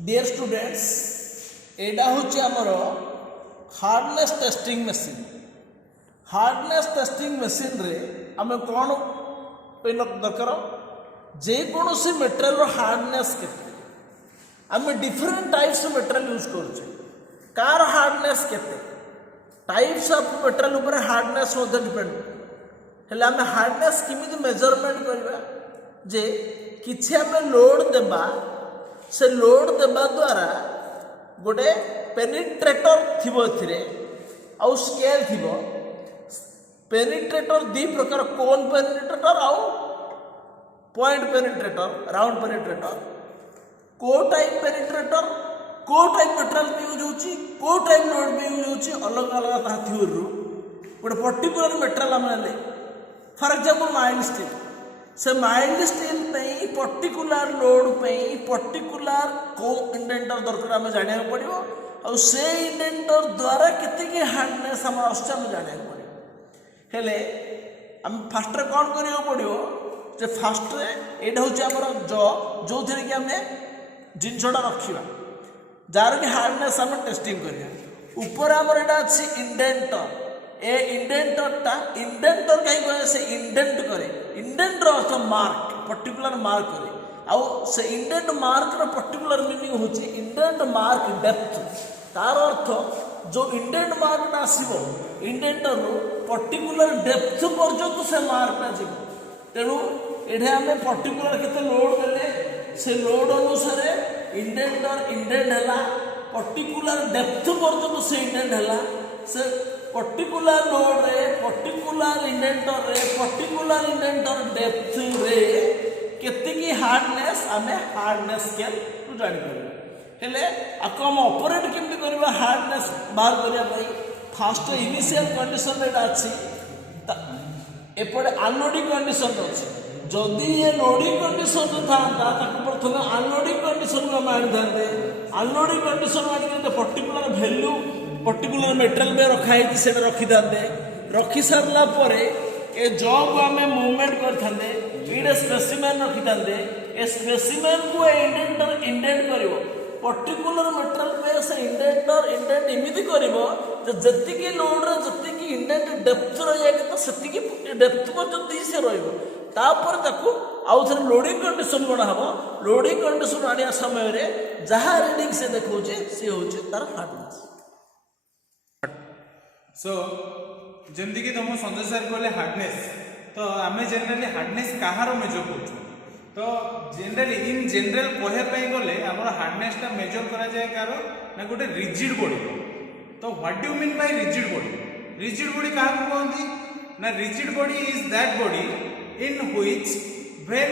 Dear students एटा हूँ आमर hardness testing machine. Hardness testing machine रे आम कौन दरकार जेकोसी मेटेरियल हार्डनेस केते आम डिफरेंट टाइप्स मेटेरियल यूज करुचे कार हार्डनेस केते टाइप्स ऑफ मेटेरियल ऊपर हार्डनेस डिपेंड हेले आम हार्डनेस किमिति मेजरमेंट करबा जे किछि आम लोड देबा से लोड देबा द्वारा गोटे पेनिट्रेटर थिबो एथिरे आउ स्केल थिबो। पेनिट्रेटर दी प्रकार कोन पेनिट्रेटर आउ पॉइंट पेनिट्रेटर राउंड पेनिट्रेटर को टाइप पेनिट्रेटर को टाइप मेटेरियल भी यूज होची को टाइप लोड भी यूज होची अलग अलग ता थ्योरी गोटे पर्टिकुलर मेटेरियल आम ले फॉर एग्जांपल माइल्ड स्टील से mild steel particular load particular को इंडेंटर दरकार आम जाना पड़ो और से इंडेंटर द्वारा केते हार्डनेस आम आम जाना पड़ो हेले आम फास्ट कौन करा पड़ो जे फास्ट यहाँ हूँ आम जो थे कि आम जिनसटा रखा जार कि हार्डनेस आम टेस्टिंग करा ऊपर आमर यहाँ अच्छी इंडेंटर ए इंडेंटरटा इंडेंटर कहीं कहे से इंडेंट करे इंडेंटर अर्थ मार्क पर्टिकुलर मार्क करे आउ से इंडेंट मार्क पर्टिकुलर मीनिंग होची इंडेंट मार्क डेप्थ तार अर्थ जो इंडेंट मार्क आसो इंडेंटर पर्टिकुलर डेप्थ पर्यंत से मार्कटा जीव तेणु ये आम पर्टिकुलर केते लोड देले से लोड अनुसार इंडेंटर इंडेंट है पर्टिकुलर डेप्थ पर्यंत से इंडेंट है से पर्टिकुलर लोड रे पर्टिकुलर इंडेंटर डेप्थ रे केते की हार्डनेस आमे हार्डनेस स्केल को जानि परबा हेले आको हम ऑपरेट केमति करबा हार्डनेस बाहर करिया पई फास्ट इनिशियल कंडीशन रे अछि एपड़े अनलोडिंग कंडीशन अछि जदि ये लोडिंग कंडीशन था ताको प्रथम अनलोडिंग कंडीशन में मार दे अनलोडिंग कंडीशन में पर्टिकुलर वैल्यू पर्टिकुलर मेटेरियल में रखाई से रखी था रखी सारा पर ए जॉब आम मूवमेंट करते स्पेसिमेन रखी था ए स्पेसिमेन को इंडेंटर इंडेंट कर पर्टिकुलर मेटेरियल में से इंडेंटर इंडेंट इमिति कर जी लोड जी इंडेंट डेप्थ रही तो से डेप्थ पर्यंत ही से रही ताकू आउ थे लोडिंग कंडीशन बना हम लोडिंग कंडीशन आने समय जहाँ रीडिंग से देखा सी हूँ तार हार्डनेस। सो जमती कि तुम संजय सर कहले हार्डनेस तो आम जनरली हार्डनेस कहार मेजर कर तो जनरली इन जनरल कहवाई गले आम हार्डनेसटा मेजर करा जाए कार ना गोटे रिजिड बॉडी तो what do mean by rigid body क्या कहते ना rigid body is that body in which when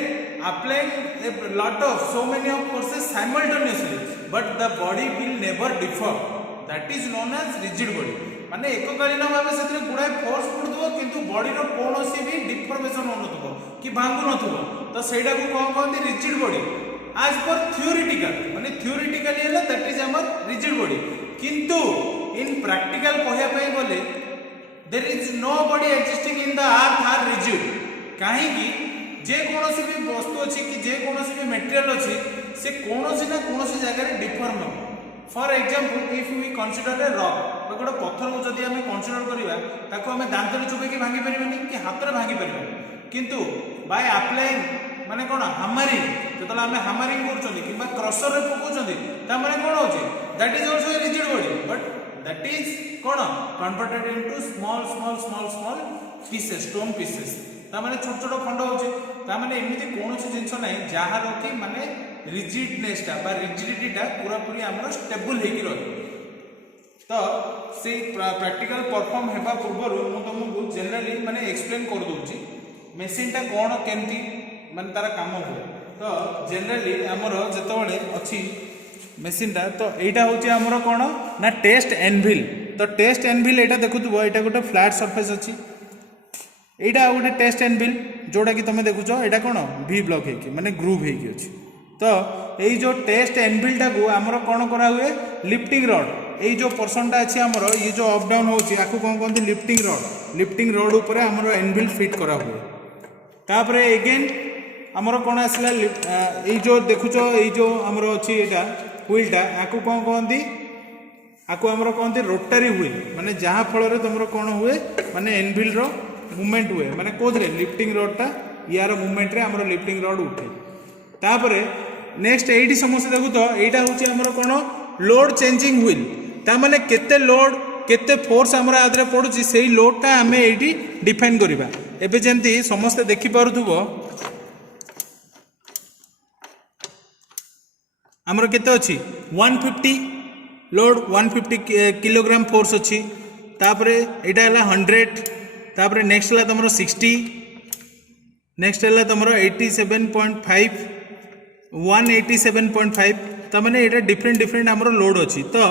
applying a lot of so many of forces simultaneously but the body will never differ that is known as rigid body माने एककालीन भाव से गुड़ाए force पड़ुव किंतु body रो कोनोसी भी deformation होनथुबो कि भांगु नथुबो तो सेटा को कोन कहंती rigid body as per theoretical माने थ्योरेटिकली हैला दैट इज हमर रिजिड बॉडी किंतु इन प्रैक्टिकल कहया पई बोले there is no body existing in the earth are rigid काहे कि जे कोनोसी भी वस्तु अछि कि जे कोनोसी भी मटेरियल अछि से कोनोसी ना कोनोसी जगह रे डिफॉर्म हो for example if we consider a rock गोटे पत्थर को जदि आम कनसीडर करवा ताको आम दांतर चुबेकी भांगी पारिबानी कि हाथ में भांगी पारिबानी किंतु बाय अप्लाइंग माने कोन हामरिंग जतला आम हामरिंग करछोनी किबा क्रशर रे पकोछोनी ता माने कोन होची that is also a rigid body but that is cone converted into small small small small pieces stone pieces ता माने छोट छोट खंड होची ता माने एमिति कोनोसी जिंस नै जहार कि माने रिजिडनेसटा बा रिजिडिटीटा पूरा पूरी हमर स्टेबल हेकी रही तो से प्रैक्टिकल परफॉर्म हेबा पूर्व मु तुमको जनरली माने एक्सप्लेन कर दूची मशीनटा कौन केमती माने तार काम हुए तो जनरली आमर जेतबेले अछि मशीनटा तो एटा होची आमर कौन ना टेस्ट एनविल तो टेस्ट एनविल एटा देखुथबो एटा गोटे फ्लैट सरफेस अछि एटा गोटे टेस्ट एनविल जोड़ा कि तुम देखुछ एटा कौन वी ब्लॉक हेकी माने ग्रूव हेकी अछि तो यही जो टेस्ट एनविलटा को आमर कौन करा हुए लिफ्टिंग रड यही जो पोर्शनटा अच्छी आमर ये जो अप डाउन होची आकु कौन कहते लिफ्टिंग रड ऊपर आमर एनविल फिट करा हुए तापर एगेन आमर कौन आसला ये जो देखुच ये जो आमर अच्छी यहाँ हुईलटा आपको कौन कहती आपको आमर कहते रोटारी हुईल माने जहाँ फल तुम कौन हुए माने एनविल रो मूवमेंट हुए माने कौन लिफ्टिंग रडटा यार मूवमेंट रे आमर लिफ्टिंग रड उठे तापर नेक्स्ट एटी समस्या देखु तो यहाँ हूँ आमर कौन लोड चेंजिंग हुईल ताने केते लोड केते फोर्स आमर आदरे पड़ुची से लोडटा आम ये डिफाइन करवा एबे जमती समस्ते देखिपुव आमर केते अच्छी 150 लोड 150 किलोग्राम फोर्स अच्छी तापर यहाँ है 100 तापर नेक्स्ट है तुम 60 नेक्स्ट है तुम 87.5 187.5 तमाने ये डिफरेंट डिफरेंट आमर लोड अच्छी तो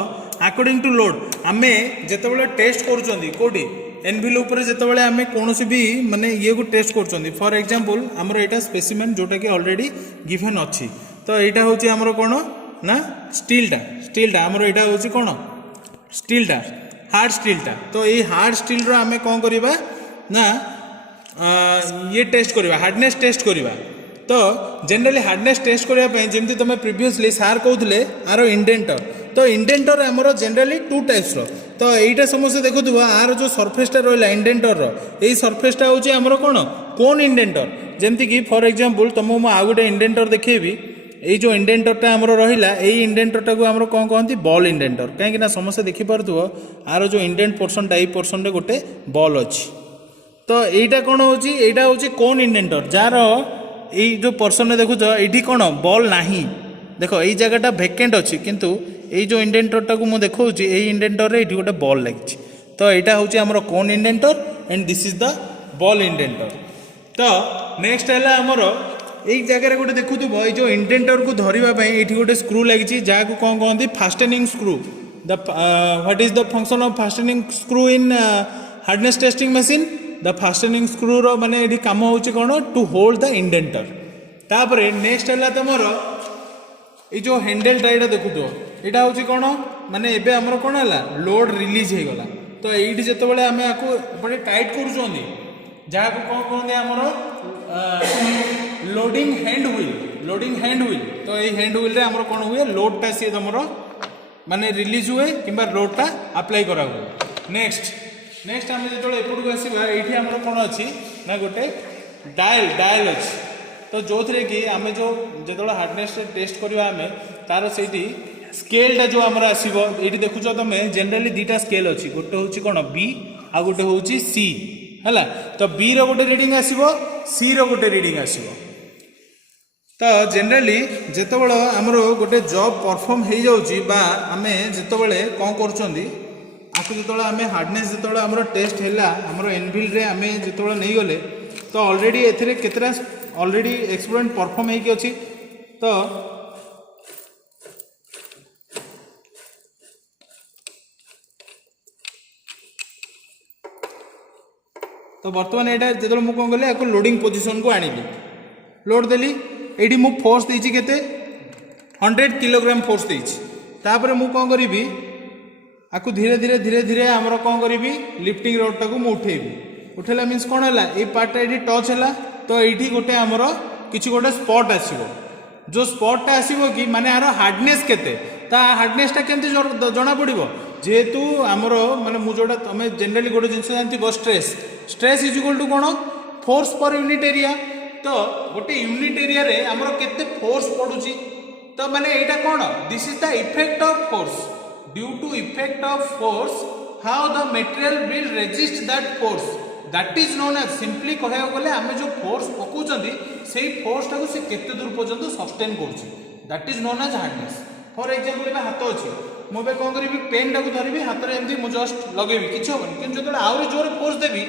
अकॉर्डिंग टू लोड आम जिते टेस्ट करोटी एनविल उपर जिते आम कौन भी माने ये को टेस्ट कर फॉर एग्जांपल आमर यहाँ स्पेसिमेन जोटा कि ऑलरेडी गिवन अच्छी तो यहाँ हूँ आमर कौन ना स्टीलटा आमर यहाँ हूँ कौन स्टीलटा हार्ड स्टीलटा तो ये हार्ड स्टील आम कौन करवा ना ये टेस्ट करवा हार्डनेस टेस्ट करवा तो जनरली हार्डनेस टेस्ट करने जमी तुम प्रिवियसली सार कहते आर इंडेंटर तो इंडेंटर आमर जनरली टू टाइप्स तो यहीटा समस्या देखुव आर जो सरफेसटा रहा इंडेंटर यही सरफेसटा हूँ आमर कौन कोन इंडेंटर जमती कि फॉर एग्जांपल तुमको आउ गोटे इंडेंटर देखी ये जो इंडेंटरटा आमर रहा यही इंडेंटरटा को आमर कौन कहते बॉल इंडेंटर कहीं समस्या देखिपुव आर जो इंडेंट पोर्सनटा यही पोर्सन गोटे बॉल अच्छी तो यहीटा कौन हूँ कोन इंडेंटर जार ये जो पोर्सन देखुच ये कौन बॉल नाही देख यही जगहटा भैकेंट अच्छी किंतु ये जो इंडेंटरटा को मुझे देखा यही इंडेंटर ये गोटे बॉल लगी तो यहाँ हूँ आमर कोन indenter and this is the ball indenter तो नेक्स्ट है आमर एक जगह गोटे देखुव ये जो इंडेंटर को धरवाई ये गोटे स्क्रू लगी जहाँ कौन कहते fastening screw the what is the function of fastening screw in hardness testing machine the fastening screw रो माने ये कम हो कौन टू होल्ड द इंडेंटर तापर नेक्स्ट है तुम ये जो हैंडलटा यहाँ देखुव यहाँ हूँ कौन माने एबे आमर कौन है लोड रिलीज हो गला तो ये जिते आम आपको टाइट कर जहाँ को कौन कहते आमर लोडिंग हैंड व्हील तो ये हैंड व्हील आमर कौन हुए लोडटा सी तुम माने रिलीज हुए कि लोडटा अप्लाई करा हुए नेक्स्ट आम जो एपटू आसवा ये आम कौन अच्छी ना गोटे डायल अच्छी तो जो थे कि आम जो जो हार्डनेस टेस्ट करवा आम तार से स्केलटा जो आमर आसो ये देखुच तुम जनरली दुटा स्केल अच्छी गोटे हूँ कौन बी आ गोटे हूँ सी है तो बी रो गोटे रीडिंग आसो सी रो गोटे रीडिंग आसो तो जनरली जितेबाला आमर गोटे जॉब परफॉर्म हो जाऊँगी आम जितेबाला कौन कर जो आम हार्डनेस जो आम टेस्ट है आमर एनविल रे आम जो नहीं गले तो ऑलरेडी एथे केतरा ऑलरेडी एक्सपेरिमेंट परफॉर्म होगी अच्छी तो बर्तमान यहाँ जो मुझे कौन कली लोडिंग पोजिशन को आनी लोड देली ये मु फोर्स देती केते 100 किलोग्राम फोर्स देपर मु कौन करी आपको धीरे धीरे धीरे धीरे आमर कौन करी लिफ्टिंग रडटा को उठेबी उठेला मीन्स कौन है ये पार्टा ये टच है तो ये गोटे आमर किसी गोटे स्पॉट आसो जो स्पॉटा आसो कि माने यार हार्डनेस केते हार्डनेसटा केमती जना पड़ो जेहेतु आमर माने मुझे तुम जनरली गोटे जिन जानती स्ट्रेस इज इक्वल टू कौन फोर्स पर यूनिट एरिया तो गोटे यूनिट एरिया रे आमर केते फोर्स पड़ुची तो माने एटा कौन this is the effect of force due to effect of force how the material will resist that force that is known as simply कहया गले आमे जो फोर्स पकाउचंदी सेही फोर्स टाको से केते दूर पर्यंत सस्टेन करछि that is known as hardness for example एबे हाथ अछि मो बे कोन करिवि पेन टाको धरिवि हाथ रे एमती मु जस्ट लगेबि किछ होबन किन जतले आउरी जोर फोर्स देबि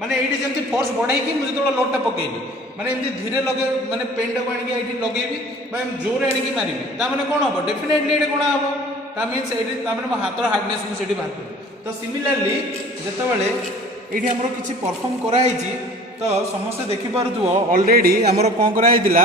माने एठी जेमती फोर्स बढ़ाई कि मु जतले लोडटा पकेइली माने एमती धीरे लगे माने पेन टाको आनी कि एठी लगेबि बा जोर आनी कि मारिबि ता माने कोन होबो डेफिनेटली एठी कोन होबो ता मींस एठी ता माने मो हाथर हार्डनेस मु सेठी बात तो सिमिलरली जेतेबेले एठी हमरो किछि परफॉर्म करा हिची तो समस्त देखि पारुथुओ ऑलरेडी हमरो कोन करा हितिला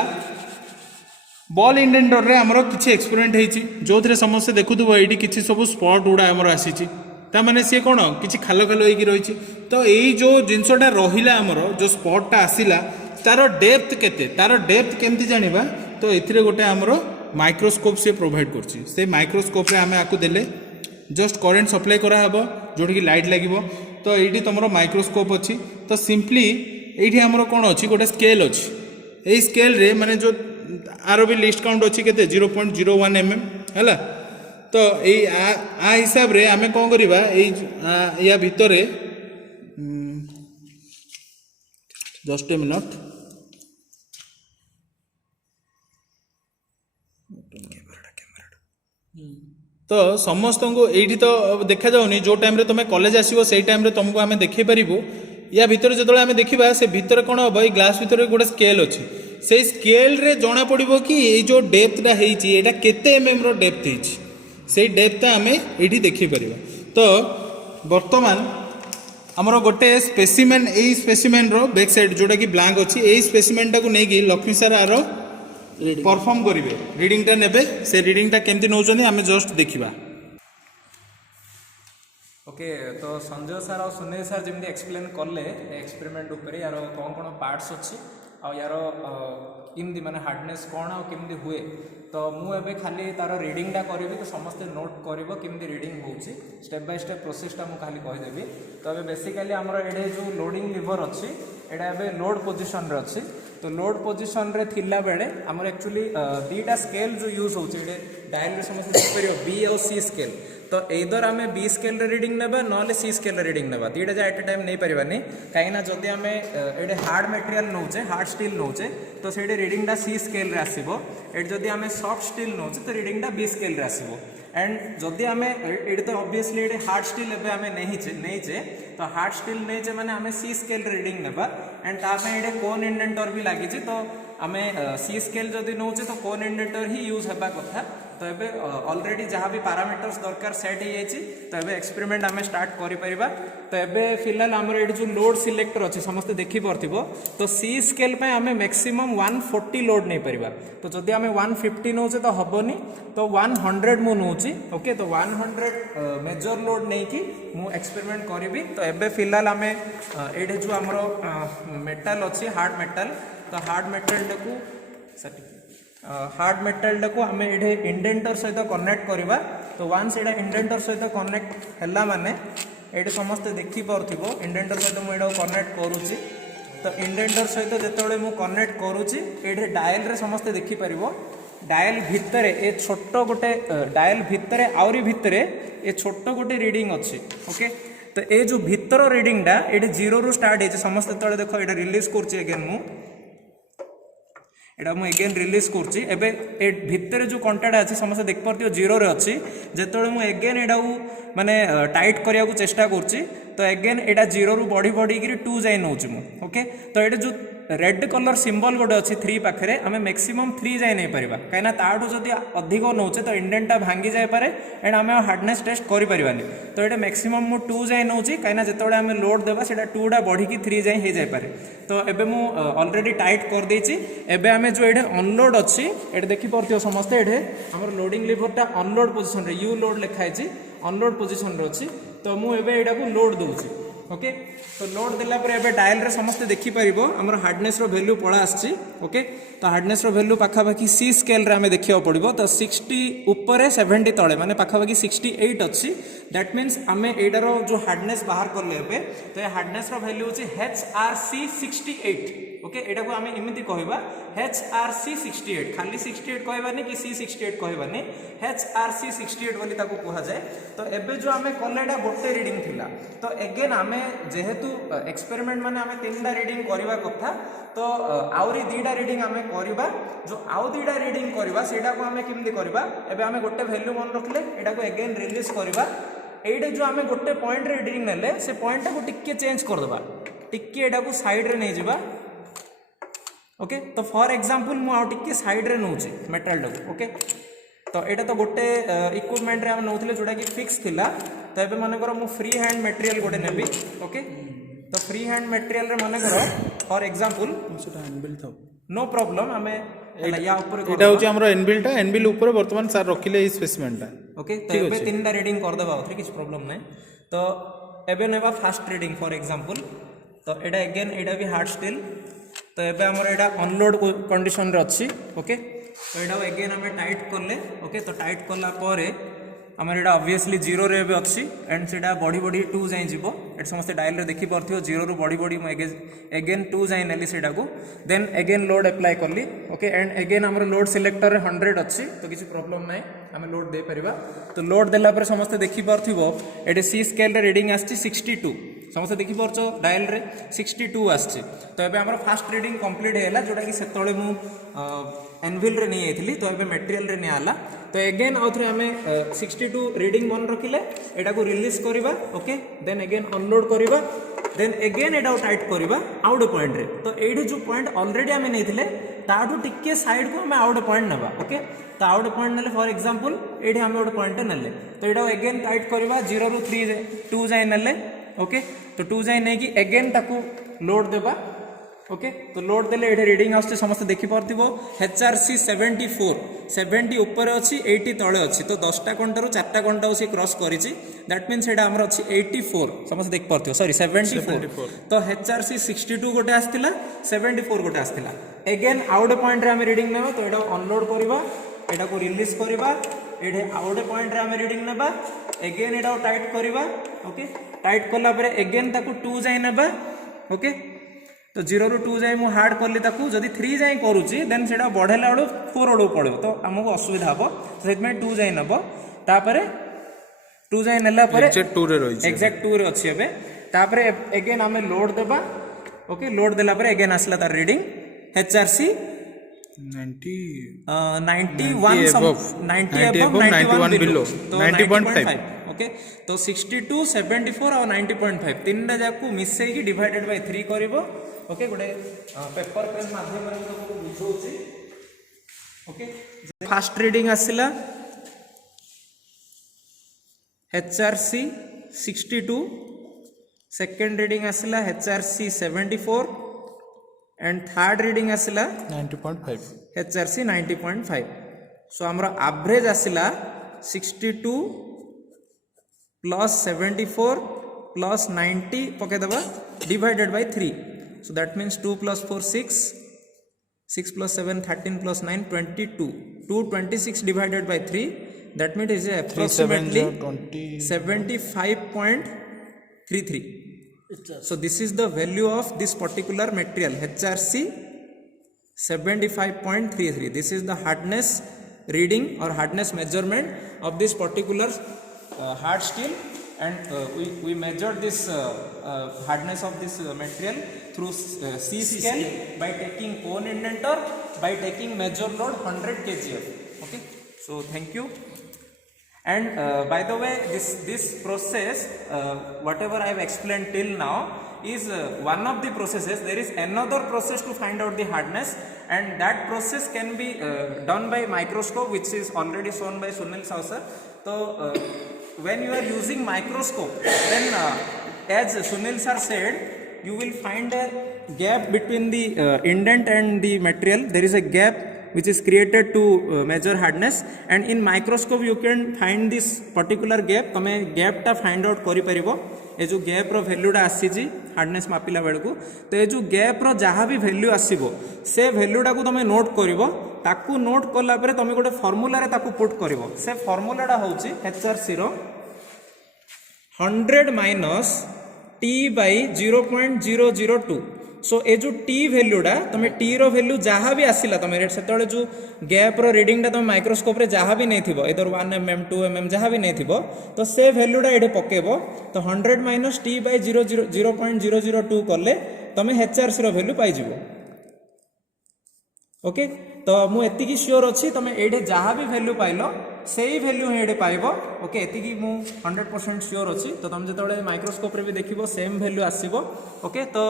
बॉल इंडेंटर रे हमरो किछि एक्सपेरिमेंट हेछि जो थरे समस्त देखुथुओ एठी किछि सब स्पॉट गुडा हमरो आसीछि ता माने से कोन किछि खालो खालो होई कि रहिछि तो एई जो जिंसटा रहिला हमरो जो स्पॉटटा आसीला तारो डेप्थ केते तारो डेप्थ केमति जानिबा तो एथिरे गोटे हमरो माइक्रोस्कोप से प्रोवाइड करछि से माइक्रोस्कोप रे आमे आकु देले जस्ट करेंट सप्लाई करा हबो जोठी कि लाइट लागिवो तो एठी तमरो माइक्रोस्कोप अछि तो सिंपली एठी हमरो कोन अछि गोटे स्केल अछि एई स्केल रे माने जो आरो भी लिस्ट काउंट अछि केते 0.01 mm हैला तो एई आ हिसाब रे आमे कोन करिबा एई या भितरे जस्ट ए मिनट तो समस्त को यही तो देखा जाऊनी जो टाइम तुम कॉलेज आसो से टाइम तुमको आम देखे पारू या भितर जो आम देखा से भितर कौन हम ये ग्लास भितर गोटे स्केल अच्छी से स्केल रे जना पड़ो कि ये जो डेप्थटा होता केते एमएम रो डेप्थ से डेप्थटा आम ये देखिपर तो बर्तमान आमर गोटे स्पेसिमेन यही स्पेसिमेन रो बैक साइड जोटा कि ब्लांक अच्छी यही स्पेसिमेन टाक नहीं लक्ष्मी सार आर परफॉर्म करेंगे रिडिंगटा नेबे से रिडिंगटा केमती नौचंदी आमे जस्ट देखिबा। ओके तो संजय सर और सुनील सर जमी एक्सप्लेन कले एक्सपेरिमेंट उपर यार कौन कौन पार्ट्स अच्छी आ यार केमती माने हार्डनेस कौन आ केमती हुए तो मुझे खाली तार रिडिंगटा करी तो समस्ते नोट कर केमती रिडिंग होची स्टेप बाय स्टेप प्रोसेसटा मुझे खाली कहीदेवी तो ये बेसिकाली आमर ये जो लोडिंग लिवर अच्छी एटा ए लोड पोजिशन रे अच्छी तो लोड पोजिशन रे थिला बेले आमर एक्चुअली दीटा स्केल जो यूज होचे डायल रे समस्त देखिपर बी और सी स्केल तो एदर आम बी स्केल रे रीडिंग नेबा नले सी स्केल रे रीडिंग नेबा दीटा जा एट ए टाइम नहीं पारिबानी कहीं जदि आम ये हार्ड मटेरियल नौचे हार्ड स्टील नौचे तो से रिडिंगटा सी स्केल रे आसीबो एट जदि आम सॉफ्ट स्टील नौचे तो रिडिंगटा बी स्केल रे आसीबो एंड जदि आम ये तो ऑब्वियसली ये हार्ड स्टील एबे आम नहींचे तो हार्ड स्टील नहींचे माने आम सी स्केल रीडिंग नेबा एंड तापे ये कोन इंडेंटर भी लगी तो आम सी स्केल जदि नौचे तो कोन इंडेंटर ही यूज हेबा कथा तो ये ऑलरेडी जहाँ भी पैरामीटर्स दरकार सेट हो जाइए तो ये एक्सपेरिमेंट आम स्टार्ट करिपरिबा तो ये फिलहाल आमर ये जो लोड सिलेक्टर अच्छे समस्त देखी पार्थिबो तो सी स्केल पे आम मैक्सिमम 140 लोड नहीं परिबा तो जदि आम 150 नौचे तो हेनी तो 100 मु नौची ओके तो 100 मेजर लोड नहीं कि मु एक्सपेरिमेंट करी तो ये फिलहाल आम ये जो आमर मेटाल अच्छी हार्ड मेटाल तो हार्ड मेटाल टाकू हार्ड मेटाल को आम ये इंडेंटर सहित कनेक्ट करवा तो वन्स ये इंडेंटर सहित कनेक्ट है माने ये समस्त देखी पार्थिबो इंडेंटर सहित मुझे कनेक्ट करुच्ची तो इंडेंटर सहित जिते मुझे कनेक्ट करुच्ची ये डायल रे समस्त देखी पारिबो डायल भितर ए छोट गोटे डायल भितर आउरी भितर ए छोट गोटे रीडिंग अच्छी ओके तो ये जो भितर रीडिंगटा ये 0 रू स्टार्ट है समस्त तले देख ये रिलीज करछि अगेन मु एटा मुझे एगेन रिलीज करछि एबे ए भितर जो कंटाटा अच्छी समस्त देख पार्थिबो 0 रे अच्छी जेतोळे मु एगेन एटा माने टाइट करिया को चेष्टा करछि तो एगेन एटा 0 रू बढ़ी बढ़ी कि 2 जाई नौछि मु ओके तो एटा जो रेड कलर सिंबल गोटे अच्छी 3 पाखे आम मैक्सिमम 3 जाए नहीं पारिबा कहीं ताठू जदि अधिक नौचे तो इंडेंटा भांगी जाए पारे एंड आम हार्डनेस टेस्ट करें तो ये मैक्सिमम मु 2 जाए नौची कहीं जिते आम लोड देवा से 2 टा बढ़ी 3 जाए हो जाए पारे तो एबे मु ऑलरेडी टाइट कर देछि एबे आम जो ये अनलोड अच्छी ये देखिपे समस्ते ये आम लोडिंग लिवरटा अनलोड पोजिशन रे यू लोड लिखाई अनलोड पोजिशन रे अच्छी तो मुझे यहाँ लोड दूसरी ओके तो लोड देला पर एबे डायल रे समस्त देखि परिबो हमर हार्डनेस रो वैल्यू पळा आछि ओके तो हार्डनेस रो वैल्यू पाखापाखि सी स्केल रे हमें देखियो पड़िबो तो 60 ऊपर 70 तळे माने पाखापाखि 68 अछि दैट मीन्स आमे एडारो जो हार्डनेस बाहर करले एबे तो ये हार्डनेस रो वैल्यू अछि HRC 68 ओके एटा को आमे इमिति कहबा HRC 68 खाली 68 कहबानी कि C68 कहबानी HRC 68 बोली ताको कहा जाए तो एबे जो आमे कलेडा गोटे रीडिंग थिला तो अगेन आमे जेहेतु एक्सपेरिमेंट माने आमे 3टा रीडिंग करबा कथा तो आउरी 2टा रीडिंग आमे करबा जो आउ 2टा रीडिंग करबा सेटा को आमे केमति करबा एबे आमे गोटे वैल्यू मन रखले एटा को अगेन रिलीज करबा एडे जो आमे गोटे पॉइंट रे रीडिंग नेले से पॉइंट को टिके चेंज कर देबा टिके एटा को साइड रे नै जिबा ओके तो फॉर एग्जांपल मु आउ टिके साइड रे नउची मेटल डो ओके तो एटा तो गोटे इक्विपमेंट रे हम नउथले जोडा कि फिक्स थिला तो एबे माने करो मु फ्री हैंड मटेरियल गोटे नेबी ओके तो फ्री हैंड मटेरियल रे माने करो फॉर एग्जांपल सेटा इनबिल्ट थाउ नो प्रॉब्लम हमें या ऊपर एटा होची हमरो इनबिल्ट एनबिल ऊपर वर्तमान सर रखिले ई स्पेसिमेनटा ओके तो एबे 3टा रीडिंग कर देबा ओथरे किछ प्रॉब्लम नै तो एबे नेबा फास्ट रीडिंग फॉर एग्जांपल तो एटा अगेन एटा भी हार्ड स्टील तो एबे हमर एटा अनलोड कंडीशन रे अछि ओके तो यहाँ एगेन आम टाइट कले ओके तो टाइट कला आमर यहाँ ऑब्वियसली 0 रे अच्छी एंड से बढ़ी बढ़ी 2 जाए जीव ये समस्त डायल देखी पार्थिव 0 रु बढ़ी बढ़ी मुझे एगेन 2 जाए नेली से देन एगेन लोड अप्लाई कली ओके एंड एगेन आमर लोड सिलेक्टर 100 अच्छी तो किसी प्रॉब्लम ना आम लोड दे पारिबा तो लोड देला पर समस्त देखी पार्थिव ये सी स्केल रीडिंग आछि 62 समस्त देखी पार्छ डायल रे 62 आछि तो एबे हमर फास्ट रीडिंग कंप्लीट हैला जोटा कि सेतळे मु एनविल रे नहीं आइथिली तो एबे मटेरियल रे नहीं आला तो एगेन आउथरे आमे 62 रीडिंग मन रखिले एटा को रिलीज करबा ओके देन एगेन अनलोड करबा देन एगेन एटा टाइट करबा आउट पॉइंट रे तो एडी जो पॉइंट ऑलरेडी आमे नैथिले ताडू टिके साइड को आमे आउट पॉइंट नबा ओके तो आउट पॉइंट नेले फॉर एग्जांपल एडी आमे आउट पॉइंट नेले तो एटा एगेन टाइट करबा 0 रु 3 2 जाय नेले ओके तो 2 जाए नहीं कि एगेन ताकू लोड देबा ओके तो लोड देले एठे रीडिंग आउस समस्त देखि परथिबो HRC 70 ऊपर अछि 80 तळे अछि तो 10टा घंटा रु 4टा घंटा से क्रॉस करिछि दैट मींस एटा हमर अछि 84 समस्त देख परथिबो सॉरी 74 तो HRC 62 गोटे आस्तिला 74 गोटे आस्तिला एगेन आउट पॉइंट रे हम रीडिंग नेबा तो एटा अनलोड करबा एटा को रिलीज करबा एठे आउट पॉइंट रे हम रीडिंग नेबा एगेन एटा टाइट करबा ओके टाइट कला परे एगेन ताकू 2 जाय नेबा ओके तो 0 रु 2 जाए मु हार्ड करली ताकू जदी 3 जाए करूची देन सेटा बढ़ेला बडो 4 बडो पड़ो तो हमको असुविधा हबो सेट में 2 जाए नबो तापरे 2 जाए नेला परे एक्जेक्ट 2 रे रही एक्जेक्ट 2 रे अछि एबे तापरे एगेन हमें लोड देबा ओके लोड देला परे एगेन आसला तार reading HRC 91 above 91 below 90.5 okay तो 62 74 और 90.5 तीनटा जाकू मिसै की डिवाइडेड बाय 3 करिवो ओके गोटे पेपर पेन माध्यम रे तुमको बुझौची ओके फास्ट रीडिंग आसिला HRC 62 सेकंड रीडिंग आसिला HRC 74 एंड थर्ड रीडिंग आसिला 90.5 HRC 90.5 सो हमरा एवरेज आसिला 62 प्लस 74 प्लस 90 पके दबा divided by 3 so that means 2 plus 4 6 6 plus 7 13 plus 9 22 226 divided by 3 that means is approximately 75.33 so this is the value of this particular material HRC 75.33 this is the hardness reading or hardness measurement of this particular hard steel and we measured this hardness of this material through C scale by taking cone indenter by taking major load 100 kgf okay so thank you and by the way this process whatever I have explained till now is one of the processes there is another process to find out the hardness and that process can be done by microscope which is already shown by Sunil Sahu sir so when you are using microscope then as Sunil sir said you will find a gap between the indent and the material there is a gap which is created to measure hardness and in microscope you can find this particular gap तमे gap टा find out करि परिबो ए जो gap रो value टा आसी जी hardness मापिला bell को तो ये जो गैप रो जहाँ भी वैल्यू आसीबो से वैल्यू टा को तमे नोट करिवो ताकू नोट कला परे तमे गोटे फार्मूला रे ताकू पुट करिवो से फार्मूला टा होची HRC रो 100 माइनस T by 0.002 सो ए जो टी वैल्यूटा तुम टी रो वैल्यू जहाँ भी आसला तुम से जो गैप रो रीडिंग टा तुम माइक्रोस्कोप रे जहाँ भी नहीं थी इधर 1 mm 2 mm जहाँ भी नहीं थी तो से वैल्यूटा ये पकेब तो 100 माइनस T by 0.002 कले तुम HRC रो वैल्यू पाइज ओके तो मुझे श्योर अच्छी तुम ये जहाँ भी वैल्यू पाइल से वैल्यू ही पाइब ओके एति मु 100% श्योर अच्छी तो तुम जो माइक्रोस्कोप रे भी देखिबो सेम वैल्यू आसीबो ओके तो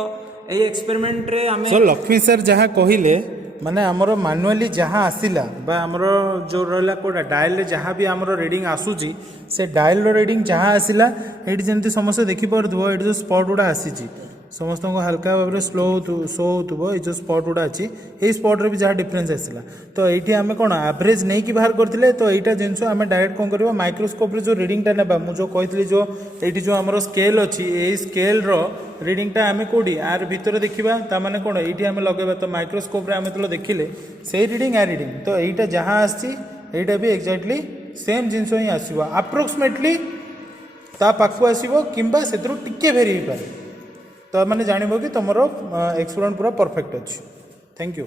ये एक्सपेरिमेंट रे हमें सो लक्ष्मी सर जहाँ कहले माने हमरो मैनुअली जहाँ आसिला बा हमरो जो रहला कोडा डायल रे जहाँ भी हमरो रीडिंग आसुची से डायल रो रीडिंग जहाँ आसिला एठी जेंति समस्या देखि परथबो एठी जो स्पॉट उडा आसीची समस्त को हल्का भाव में स्लो शो हो जो स्पट गुड़ा अच्छी ये स्पट्रे भी जहाँ डिफरेन्स आसला तो ये आम कौन एवरेज नहीं कि बाहर करते तो यहाँ जिनस आम डायरेक्ट कौन करवा माइक्रोस्कोप जो रिडिंगटा ना मुझे कही जो ये जो आम स्केल अच्छी ये स्केल रिडिंगटा आम कौटी आर भितर देखा ताने कौन ये आम लगे तो माइक्रोस्कोप आम जो देखिले से रिडिंग आ रिडिंग तो यहाँ जहाँ आईटा भी एक्जाक्टली सेम जिनस ही आसो अप्रोक्सीमेटली ता पाखु आसो कि टिके भेरी हो पाए तो मैंने जानव कि तुम एक्सपेरिमेंट पूरा परफेक्ट अच्छी थैंक यू।